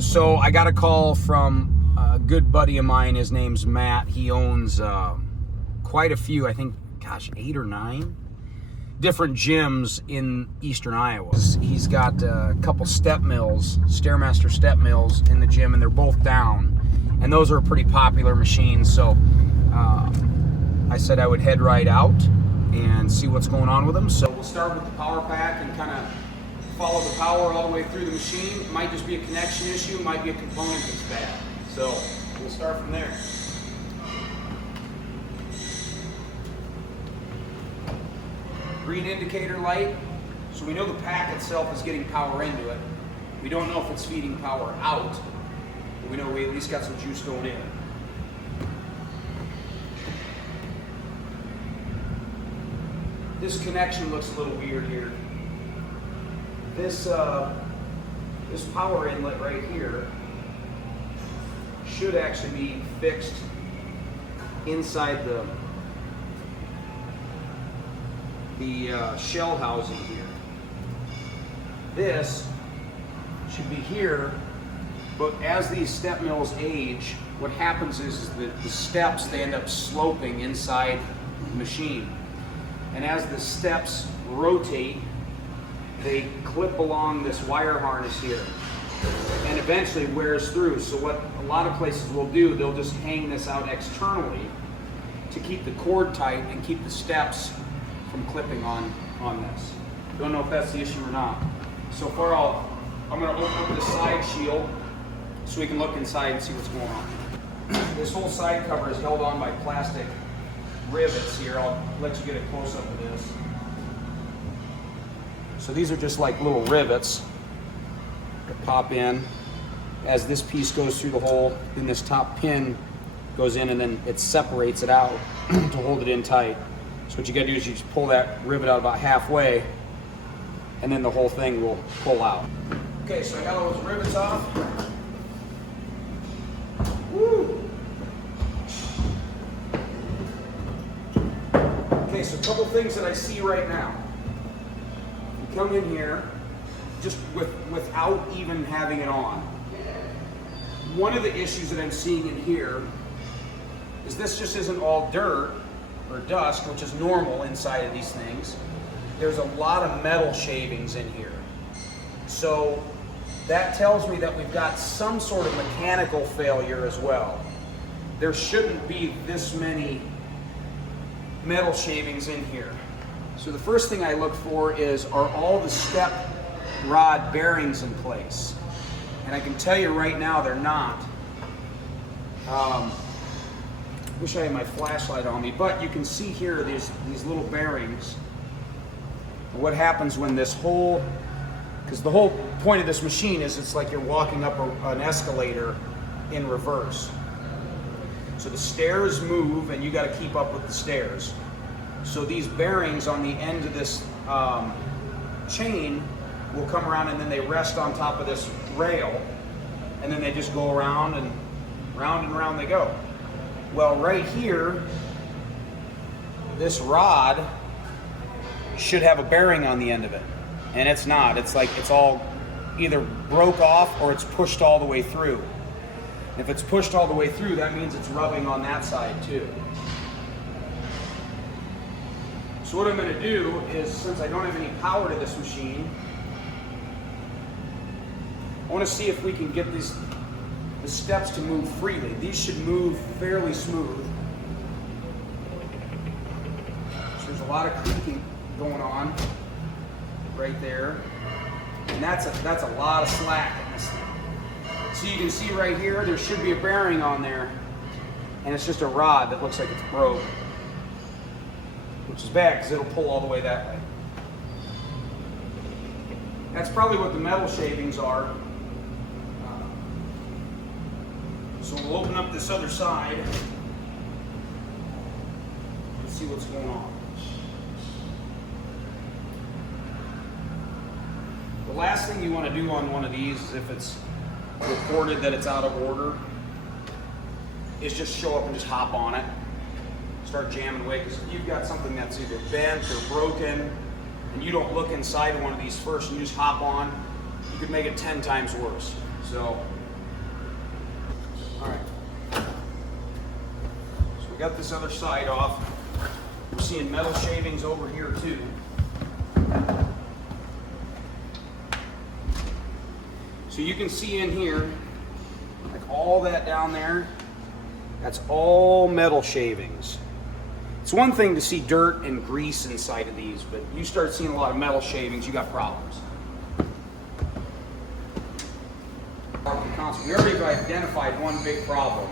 So I got a call from a good buddy of mine. His name's Matt. He owns quite a few, I think, gosh, 8 or 9 different gyms in eastern Iowa. He's got a couple step mills, StairMaster step mills in the gym, and they're both down. And those are pretty popular machines. So I said I would head right out and see what's going on with them. So we'll start with the power pack and kind of follow the power all the way through the machine. It might just be a connection issue, it might be a component that's bad. So we'll start from there. Green indicator light, so we know the pack itself is getting power into it. We don't know if it's feeding power out, but we know we at least got some juice going in. This connection looks a little weird here. This power inlet right here should actually be fixed inside the shell housing here. This should be here, but as these step mills age, what happens is that the steps, they end up sloping inside the machine. And as the steps rotate, they clip along this wire harness here and eventually wears through. So what a lot of places will do, they'll just hang this out externally to keep the cord tight and keep the steps from clipping on this. Don't know if that's the issue or not. So far I'm going to open up the side shield so we can look inside and see what's going on. This whole side cover is held on by plastic rivets here. I'll let you get a close up of this. So these are just like little rivets that pop in. As this piece goes through the hole, then this top pin goes in and then it separates it out to hold it in tight. So what you gotta do is you just pull that rivet out about halfway and then the whole thing will pull out. Okay, so I got all those rivets off. Woo! Okay, so a couple things that I see right now. You come in here just without even having it on. One of the issues that I'm seeing in here is this just isn't all dirt or dust, which is normal inside of these things. There's a lot of metal shavings in here. So that tells me that we've got some sort of mechanical failure as well. There shouldn't be this many metal shavings in here. So the first thing I look for is, are all the step rod bearings in place? And I can tell you right now they're not. Wish I had my flashlight on me, but you can see here these little bearings. What happens when this whole, because the whole point of this machine is it's like you're walking up an escalator in reverse. So the stairs move and you got to keep up with the stairs. So these bearings on the end of this chain will come around and then they rest on top of this rail and then they just go around and round they go. Well, right here, this rod should have a bearing on the end of it, and it's not. It's like it's all either broke off or it's pushed all the way through. If it's pushed all the way through, that means it's rubbing on that side too. So what I'm going to do is, since I don't have any power to this machine, I want to see if we can get the steps to move freely. These should move fairly smooth. So there's a lot of creaking going on right there, and that's a lot of slack in this thing. So you can see right here, there should be a bearing on there, and it's just a rod that looks like it's broke, which is bad because it'll pull all the way that way. That's probably what the metal shavings are. So we'll open up this other side and see what's going on. The last thing you want to do on one of these is, if it's reported that it's out of order, is just show up and just hop on it. Start jamming away, because if you've got something that's either bent or broken and you don't look inside one of these first and you just hop on, you could make it 10 times worse. So All right. So we got this other side off. We're seeing metal shavings over here too. So you can see in here, like all that down there, that's all metal shavings. It's one thing to see dirt and grease inside of these, but you start seeing a lot of metal shavings, you got problems. We already identified one big problem,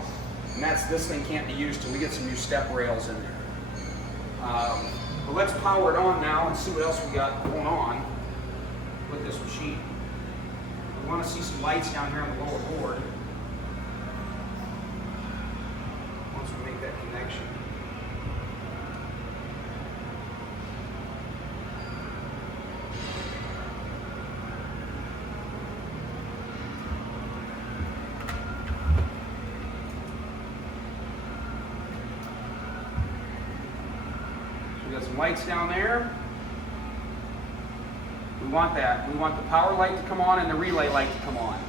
and that's this thing can't be used till we get some new step rails in there. But let's power it on now and see what else we got going on with this machine. We want to see some lights down here on the lower board. Once we make that connection. We got some lights down there. We want that. We want the power light to come on and the relay light to come on.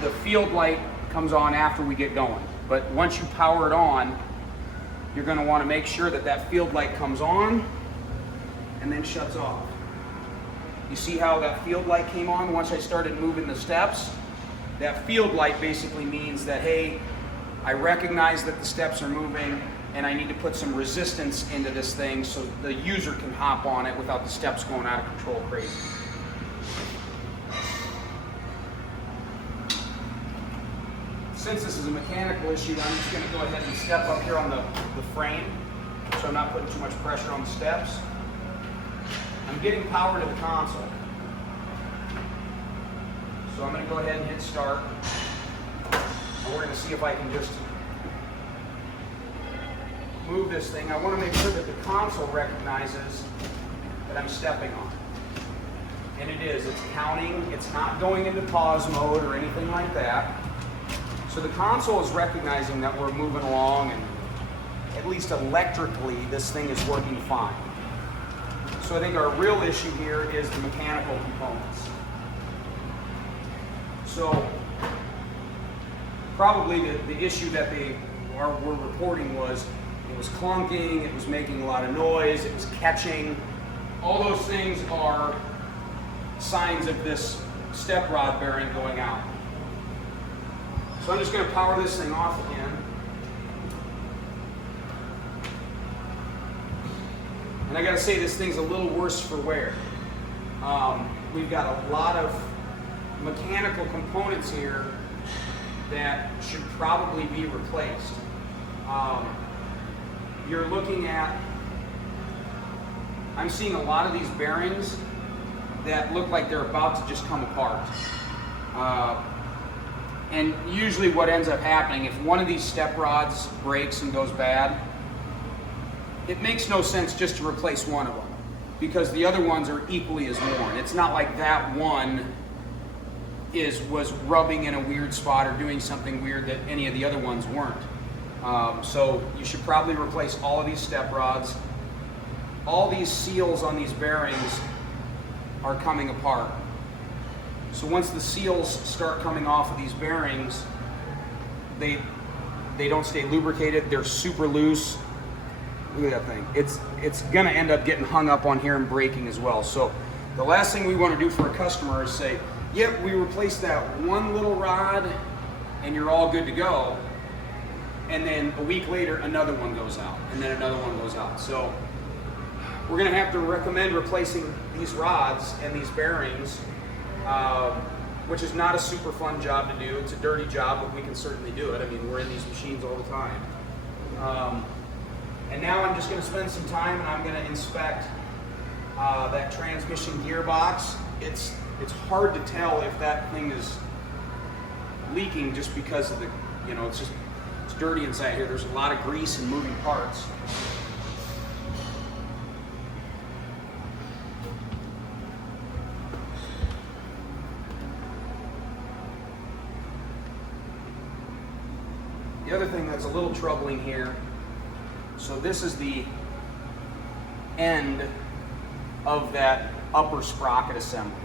The field light comes on after we get going. But once you power it on, you're going to want to make sure that that field light comes on and then shuts off. You see how that field light came on once I started moving the steps? That field light basically means that, hey, I recognize that the steps are moving, and I need to put some resistance into this thing so the user can hop on it without the steps going out of control crazy. Since this is a mechanical issue, I'm just going to go ahead and step up here on the frame so I'm not putting too much pressure on the steps. I'm getting power to the console. So I'm going to go ahead and hit start. And we're going to see if I can just move this thing. I want to make sure that the console recognizes that I'm stepping on it. And it is. It's counting. It's not going into pause mode or anything like that. So the console is recognizing that we're moving along, and at least electrically this thing is working fine. So I think our real issue here is the mechanical components. So probably the issue that they were reporting was it was clunking, it was making a lot of noise, it was catching. All those things are signs of this step rod bearing going out. So I'm just going to power this thing off again. And I got to say, this thing's a little worse for wear. We've got a lot of mechanical components here that should probably be replaced. You're looking at, I'm seeing a lot of these bearings that look like they're about to just come apart. And usually what ends up happening, if one of these step rods breaks and goes bad, it makes no sense just to replace one of them, because the other ones are equally as worn. It's not like that one was rubbing in a weird spot or doing something weird that any of the other ones weren't. So you should probably replace all of these step rods. All these seals on these bearings are coming apart. So once the seals start coming off of these bearings, they don't stay lubricated. They're super loose. Look at that thing. It's gonna end up getting hung up on here and breaking as well. So the last thing we want to do for a customer is say, yep, we replaced that one little rod and you're all good to go. And then a week later, another one goes out, and then another one goes out. So we're gonna have to recommend replacing these rods and these bearings, which is not a super fun job to do. It's a dirty job, but we can certainly do it. I mean, we're in these machines all the time. And now I'm just gonna spend some time and I'm gonna inspect that transmission gearbox. It's hard to tell if that thing is leaking just because of the, it's dirty inside here. There's a lot of grease and moving parts. The other thing that's a little troubling here, so this is the end of that upper sprocket assembly.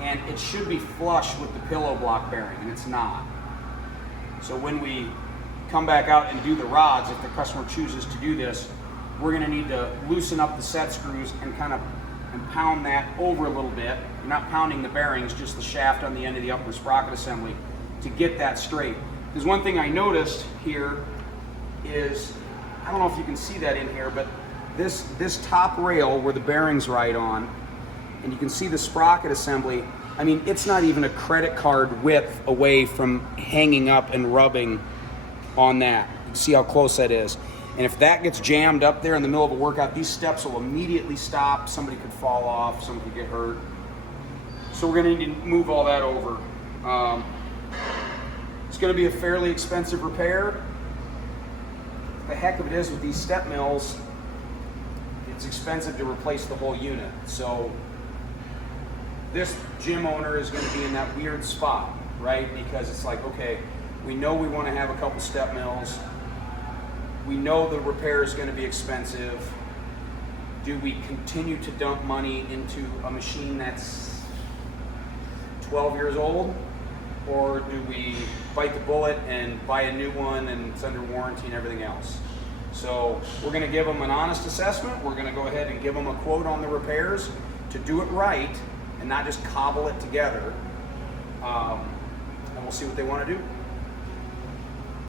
And it should be flush with the pillow block bearing, and it's not. So when we come back out and do the rods, if the customer chooses to do this, we're going to need to loosen up the set screws and kind of pound that over a little bit. You're not pounding the bearings, just the shaft on the end of the upper sprocket assembly to get that straight. There's one thing I noticed here is, I don't know if you can see that in here, but this top rail where the bearings ride on, and you can see the sprocket assembly, I mean, it's not even a credit card width away from hanging up and rubbing on that. You can see how close that is. And if that gets jammed up there in the middle of a workout, these steps will immediately stop. Somebody could fall off, somebody could get hurt. So we're gonna need to move all that over. It's gonna be a fairly expensive repair. The heck of it is with these step mills, it's expensive to replace the whole unit. So this gym owner is gonna be in that weird spot, right? Because it's like, okay, we know we wanna have a couple step mills. We know the repair is going to be expensive. Do we continue to dump money into a machine that's 12 years old? Or do we bite the bullet and buy a new one and it's under warranty and everything else? So we're going to give them an honest assessment. We're going to go ahead and give them a quote on the repairs to do it right and not just cobble it together. And we'll see what they want to do.